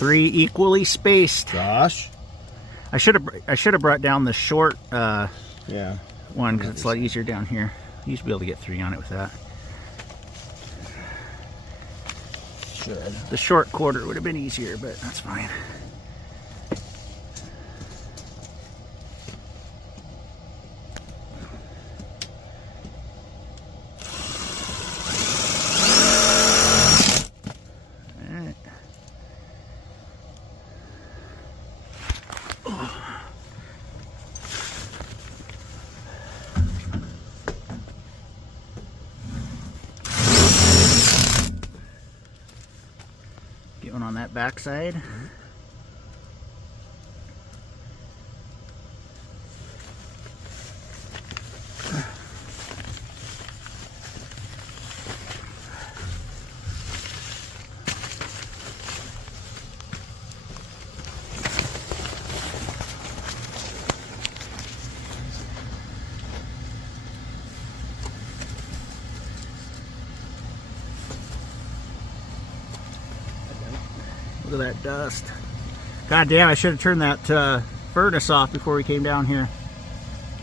3 equally spaced. Josh? I should have brought down the short Yeah. one because it's a lot easier down here. You should be able to get 3 on it with that. Should. The short quarter would have been easier, but that's fine. Get one on that backside. Look at that dust. God damn, I should have turned that furnace off before we came down here.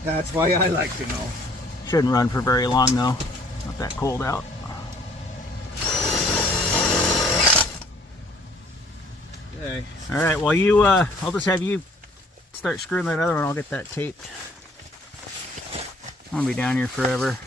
That's why I like to know. Shouldn't run for very long though. Not that cold out. Okay. Alright, well I'll just have you start screwing that other one. I'll get that taped. I'm gonna be down here forever.